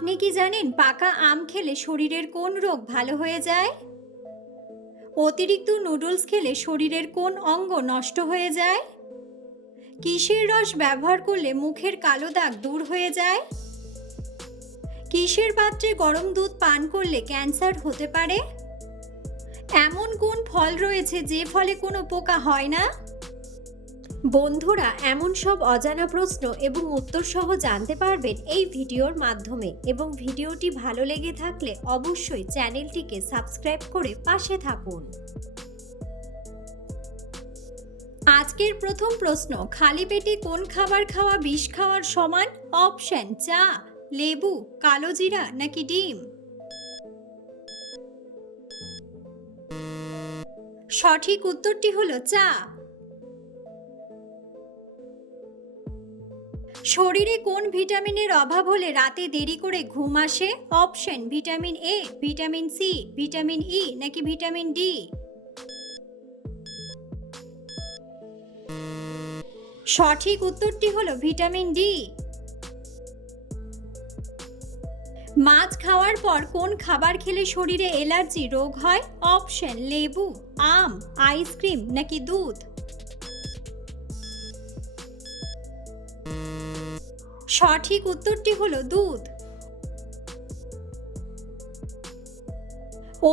আপনি কি জানেন পাকা আম খেলে শরীরের কোন রোগ ভালো হয়ে যায়? অতিরিক্ত নুডলস খেলে শরীরের কোন অঙ্গ নষ্ট হয়ে যায়? কিসের রস ব্যবহার করলে মুখের কালো দাগ দূর হয়ে যায়? কিসের পাত্রে গরম দুধ পান করলে ক্যান্সার হতে পারে? এমন কোন ফল রয়েছে যে ফলে কোনো পোকা হয় না? বন্ধুরা, এমন সব অজানা প্রশ্ন এবং উত্তর সহ জানতে পারবেন এই ভিডিওর মাধ্যমে, এবং ভিডিওটি ভালো লেগে থাকলে অবশ্যই চ্যানেলটিকে সাবস্ক্রাইব করে পাশে থাকুন। আজকের প্রথম প্রশ্ন, খালি পেটে কোন খাবার খাওয়া বিষ খাওয়ার সমান? অপশন: চা, লেবু, কালোজিরা নাকি ডিম? সঠিক উত্তরটি হলো চা। শরীরে কোন ভিটামিনের অভাব হলে রাতে দেরি করে ঘুম আসে? Option: vitamin A, vitamin C, vitamin E নাকি ভিটামিন ডি? সঠিক উত্তরটি হলো ভিটামিন ডি। মাছ খাওয়ার পর কোন খাবার খেলে শরীরে অ্যালার্জি রোগ হয়? অপশন: লেবু, আম, আইসক্রিম নাকি দুধ? সঠিক উত্তরটি হলো দুধ।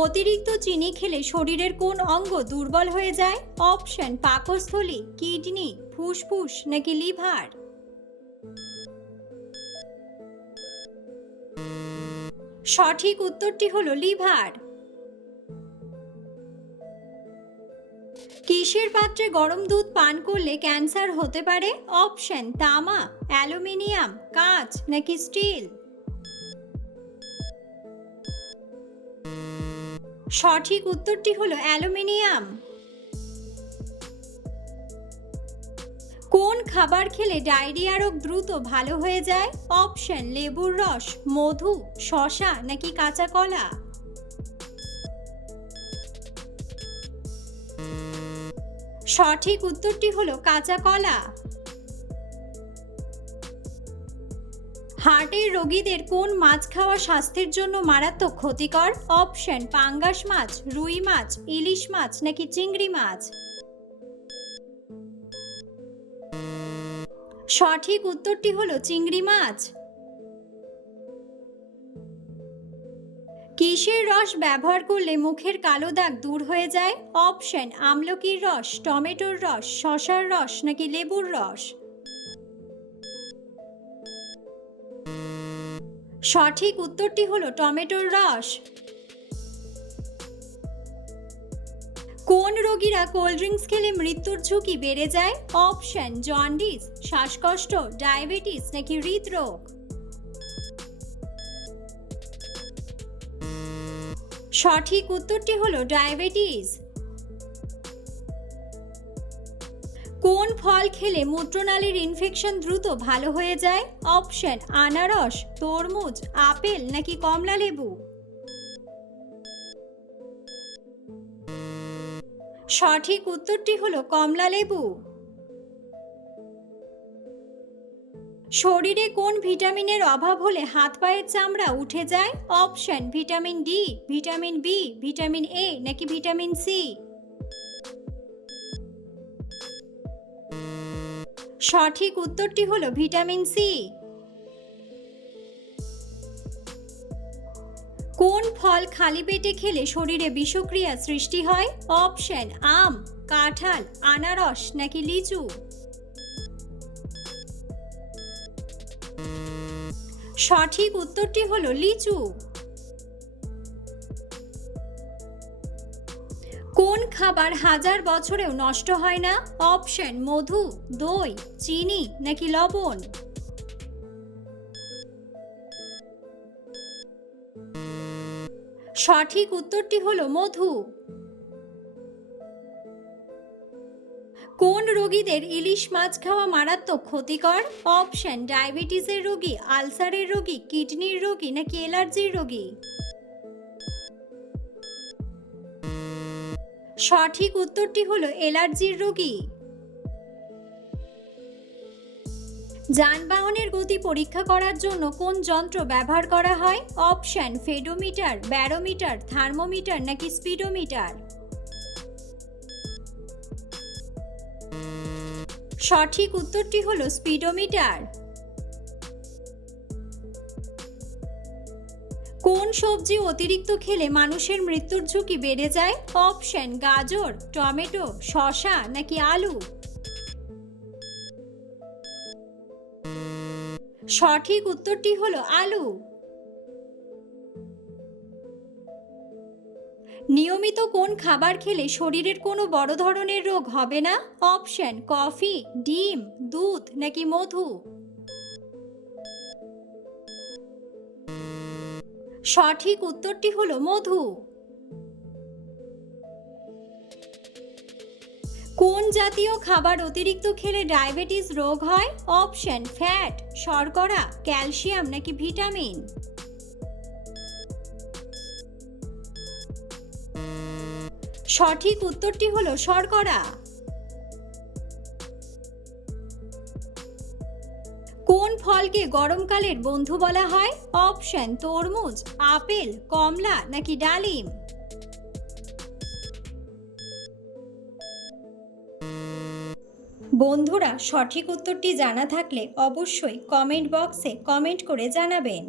অতিরিক্ত চিনি খেলে শরীরের কোন অঙ্গ দুর্বল হয়ে যায়? অপশন: পাকস্থলী, কিডনি, ফুসফুস নাকি লিভার? সঠিক উত্তরটি হলো লিভার। কিসের পাত্রে গরম দুধ পান করলে ক্যান্সার হতে পারে? অপশন: তামা, অ্যালুমিনিয়াম, কাঁচ নাকি স্টিল? সঠিক উত্তরটি হলো অ্যালুমিনিয়াম। কোন খাবার খেলে ডায়রিয়া রোগ দ্রুত ভালো হয়ে যায়? অপশন: লেবুর রস, মধু, শসা নাকি কাঁচা কলা? সঠিক উত্তরটি হলো কাঁচা কলা। হার্টের রোগীদের কোন মাছ খাওয়া স্বাস্থ্যের জন্য মারাত্মক ক্ষতিকর? অপশন: পাঙ্গাস মাছ, রুই মাছ, ইলিশ মাছ নাকি চিংড়ি মাছ? সঠিক উত্তরটি হলো চিংড়ি মাছ। কিসের রস ব্যবহার করলে মুখের কালো দাগ দূর হয়ে যায়? অপশন: আমলকির রস, টমেটোর রস, শসার রস নাকি লেবুর রস? সঠিক উত্তরটি হলো টমেটোর রস। কোন রোগীরা কোল্ড ড্রিঙ্কস খেলে মৃত্যুর ঝুঁকি বেড়ে যায়? অপশন: জন্ডিস, শ্বাসকষ্ট, ডায়াবেটিস নাকি হৃদরোগ? সঠিক উত্তরটি হলো ডায়াবেটিস। কোন ফল খেলে মূত্রনালীর ইনফেকশন দ্রুত ভালো হয়ে যায়? অপশন: আনারস, তরমুজ, আপেল নাকি কমলা লেবু? সঠিক উত্তরটি হলো কমলা লেবু। শরীরে কোন ভিটামিনের অভাব হলে হাত পায়ের চামড়া উঠে যায়? Option: vitamin D, vitamin B, vitamin A নাকি ভিটামিন সি? সঠিক উত্তরটি হলো ভিটামিন সি। কোন ফল খালি পেটে খেলে শরীরে বিষক্রিয়া সৃষ্টি হয়? অপশন: আম, কাঁঠাল, আনারস নাকি লিচু? সঠিক উত্তরটি হলো লিচু। কোন খাবার হাজার বছরেও নষ্ট হয় না? অপশন: মধু, দই, চিনি নাকি লবণ? সঠিক উত্তরটি হলো মধু। কোন রোগীদের ইলিশ মাছ খাওয়া মারাত্মক ক্ষতিকর? অপশন: ডায়াবেটিসের রোগী, আলসারের রোগী, কিডনির রোগী নাকি অ্যালার্জির রোগী? সঠিক উত্তরটি হলো অ্যালার্জির রোগী। যানবাহনের গতি পরীক্ষা করার জন্য কোন যন্ত্র ব্যবহার করা হয়? অপশন ফেডোমিটার, ব্যারোমিটার, থার্মোমিটার নাকি স্পিডোমিটার? সঠিক উত্তরটি হলো স্পিডোমিটার। কোন সবজি অতিরিক্ত খেলে মানুষের মৃত্যুর ঝুঁকি বেড়ে যায়? অপশন গাজর, টমেটো, শসা নাকি আলু? সঠিক উত্তরটি হলো আলু। নিয়মিত কোন খাবার খেলে শরীরের কোনো বড় ধরনের রোগ হবে না? অপশন কফি, ডিম, দুধ নাকি মধু? সঠিক উত্তরটি হলো মধু। কোন জাতীয় খাবার অতিরিক্ত খেলে ডায়াবেটিস রোগ হয়? অপশন ফ্যাট, শর্করা, ক্যালসিয়াম নাকি ভিটামিন? সঠিক উত্তরটি হলো শর্করা। কোন ফলকে গরমকালের বন্ধু বলা হয়? অপশন তরমুজ, আপেল, কমলা নাকি ডালিম? বন্ধুরা, সঠিক উত্তরটি জানা থাকলে অবশ্যই কমেন্ট বক্সে কমেন্ট করে জানাবেন।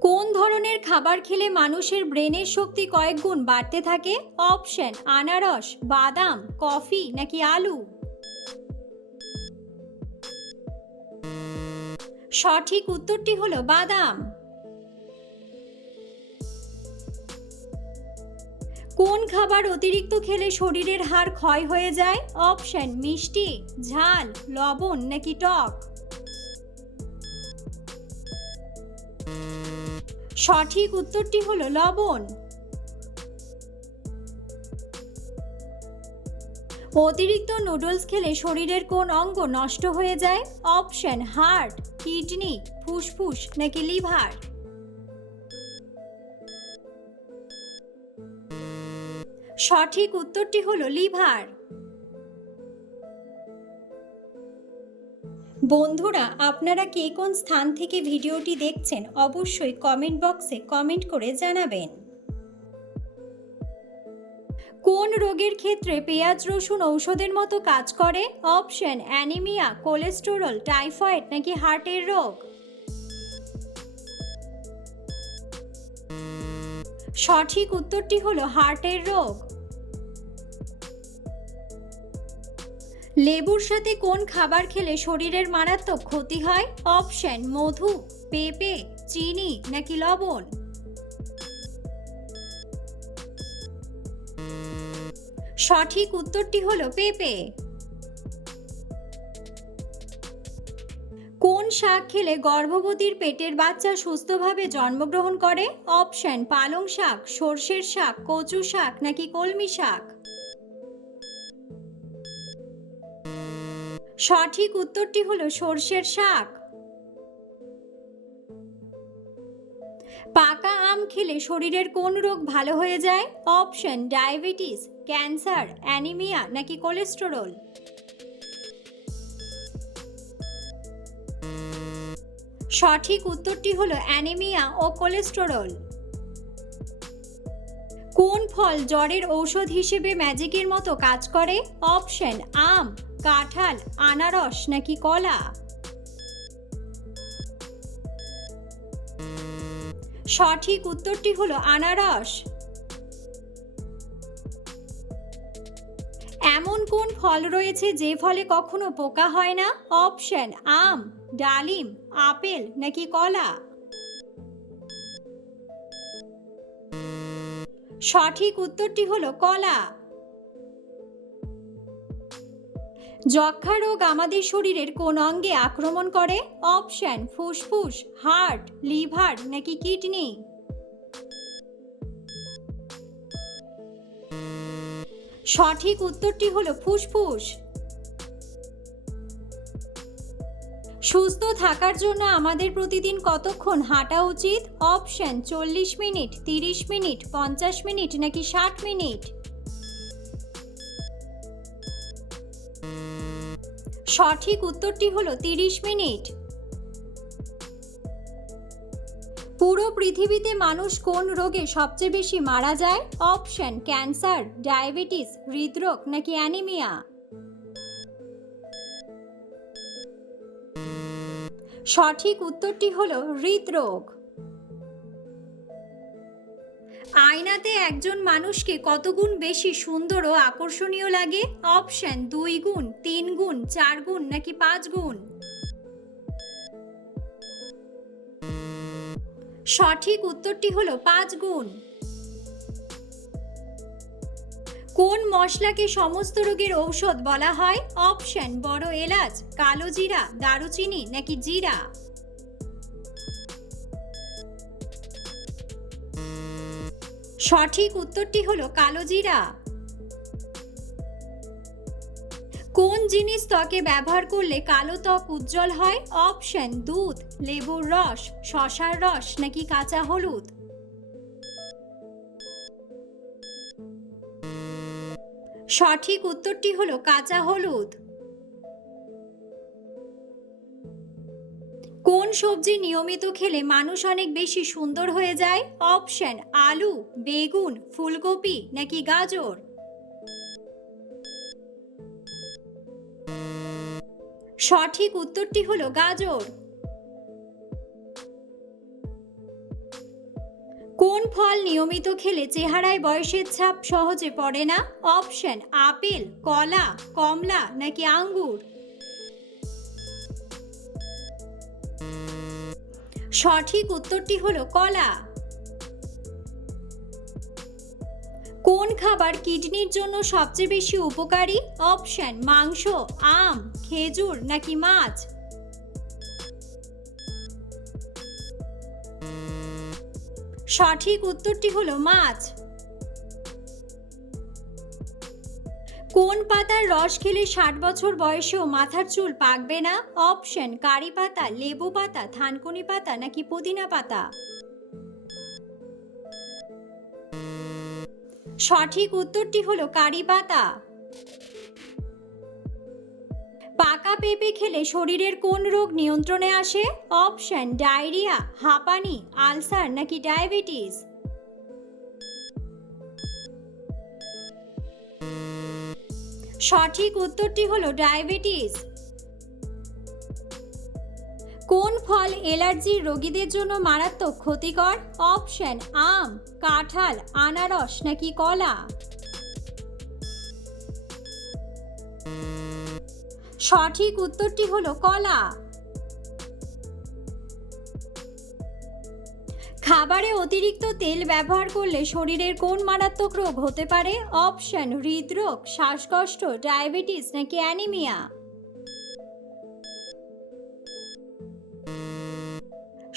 কোন ধরনের খাবার খেলে মানুষের ব্রেনের শক্তি কয়েক গুণ বাড়তে থাকে? অপশন আনারস, বাদাম, কফি নাকি আলু? সঠিক উত্তরটি হলো বাদাম। কোন খাবার অতিরিক্ত খেলে শরীরের হাড় ক্ষয় হয়ে যায়? অপশন মিষ্টি, ঝাল, লবণ নাকি টক? সঠিক উত্তরটি হলো লবণ। অতিরিক্ত নুডলস খেলে শরীরের কোন অঙ্গ নষ্ট হয়ে যায়? অপশন হার্ট, কিডনি, ফুসফুস নাকি লিভার? সঠিক উত্তরটি হলো লিভার। বন্ধুরা, আপনারা কে কোন স্থান থেকে ভিডিওটি দেখছেন অবশ্যই কমেন্ট বক্সে কমেন্ট করে জানাবেন। কোন রোগের ক্ষেত্রে পেঁয়াজ রসুন ঔষধের মতো কাজ করে? অপশন অ্যানিমিয়া, কোলেস্টেরল, টাইফয়েড নাকি হার্টের রোগ? সঠিক উত্তরটি হলো হার্টের রোগ। লেবুর সাথে কোন খাবার খেলে শরীরের মারাত্মক ক্ষতি হয়? অপশন মধু, পেঁপে, চিনি নাকি লবণ? সঠিক উত্তরটি হলো পেঁপে। কোন শাক খেলে গর্ভবতীর পেটের বাচ্চা সুস্থভাবে জন্মগ্রহণ করে? অপশন পালং শাক, সর্ষের শাক, কচু শাক নাকি কলমি শাক? সঠিক উত্তরটি হলো সর্ষের শাক। পাকা আম খেলে শরীরের কোন রোগ ভালো হয়ে যায়? অপশন ডায়াবেটিস, ক্যান্সার, অ্যানিমিয়া নাকি কোলেস্টেরল? সঠিক উত্তরটি হলো অ্যানিমিয়া ও কোলেস্টেরল। কোন ফল জ্বরের ঔষধ হিসেবে ম্যাজিকের মতো কাজ করে? অপশন আম, কাঁঠাল, আনারস নাকি কলা? সঠিক উত্তরটি হলো আনারস। এমন কোন ফল রয়েছে যে ফলে কখনো পোকা হয় না? অপশন আম, ডালিম, আপেল নাকি কলা? সঠিক উত্তরটি হলো কলা। যক্ষ্মা রোগ আমাদের শরীরের কোন অঙ্গে আক্রমণ করে? অপশন ফুসফুস, হার্ট, লিভার নাকি কিডনি? সঠিক উত্তরটি হলো ফুসফুস। সুস্থ থাকার জন্য আমাদের প্রতিদিন কতক্ষণ হাঁটা উচিত? অপশন 40 মিনিট, 30 মিনিট, 50 মিনিট নাকি 60 মিনিট? সঠিক উত্তরটি হলো 30 মিনিট। পুরো পৃথিবীতে মানুষ কোন রোগে সবচেয়ে বেশি মারা যায়? অপশন ক্যান্সার, ডায়াবেটিস, হৃদরোগ নাকি অ্যানিমিয়া। সঠিক উত্তরটি হলো হৃদরোগ। আয়নাতে একজন মানুষকে কত গুণ বেশি সুন্দর ও আকর্ষণীয় লাগে? অপশন 2 গুণ, 3 গুণ, 4 গুণ নাকি 5 গুণ। সঠিক উত্তরটি হলো 5 গুণ। কোন মশলাকে সমস্ত রোগের ঔষধ বলা হয়? অপশন বড় এলাচ, কালো জিরা, দারুচিনি নাকি জিরা। সঠিক উত্তরটি হলো কালো জিরা। কোন জিনিস ত্বকে ব্যবহার করলে কালো ত্বক উজ্জ্বল হয়? অপশন দুধ, লেবুর রস, শসার রস নাকি কাঁচা হলুদ। সঠিক উত্তরটি হলো কাঁচা হলুদ। কোন সবজি নিয়মিত খেলে মানুষ অনেক বেশি সুন্দর হয়ে যায়? অপশন আলু, বেগুন, ফুলকপি নাকি গাজর। সঠিক উত্তরটি হলো গাজর। কোন ফল নিয়মিত খেলে চেহারায় বয়সের ছাপ সহজে পড়ে না? অপশন আপেল, কলা, কমলা নাকি আঙ্গুর। সঠিক উত্তরটি হলো কলা। কোন খাবার কিডনির জন্য সবচেয়ে বেশি উপকারী? অপশন মাংস, আম, খেজুর নাকি মাছ। সঠিক উত্তরটি হলো মাছ। কোন পাতার রস খেলে 60 বছর বয়সেও মাথার চুল পাকবে না? অপশন কারি পাতা, লেবু পাতা, থানকুনি পাতা নাকি পুদিনা পাতা। সঠিক উত্তরটি হলো কারি পাতা। পাকা পেঁপে খেলে শরীরের কোন রোগ নিয়ন্ত্রণে আসে? অপশন ডায়রিয়া, হাঁপানি, আলসার নাকি ডায়াবেটিস। সঠিক উত্তরটি হলো ডায়াবেটিস। কোন ফল অ্যালার্জির রোগীদের জন্য মারাত্মক ক্ষতিকর? অপশন আম, কাঁঠাল, আনারস নাকি কলা। সঠিক উত্তরটি হলো কলা। খাবারে অতিরিক্ত তেল ব্যবহার করলে শরীরের কোন মারাত্মক রোগ হতে পারে? অপশন হৃদরোগ, শ্বাসকষ্ট, ডায়াবেটিস নাকি অ্যানিমিয়া।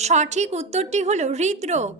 সঠিক উত্তরটি হলো হৃদরোগ।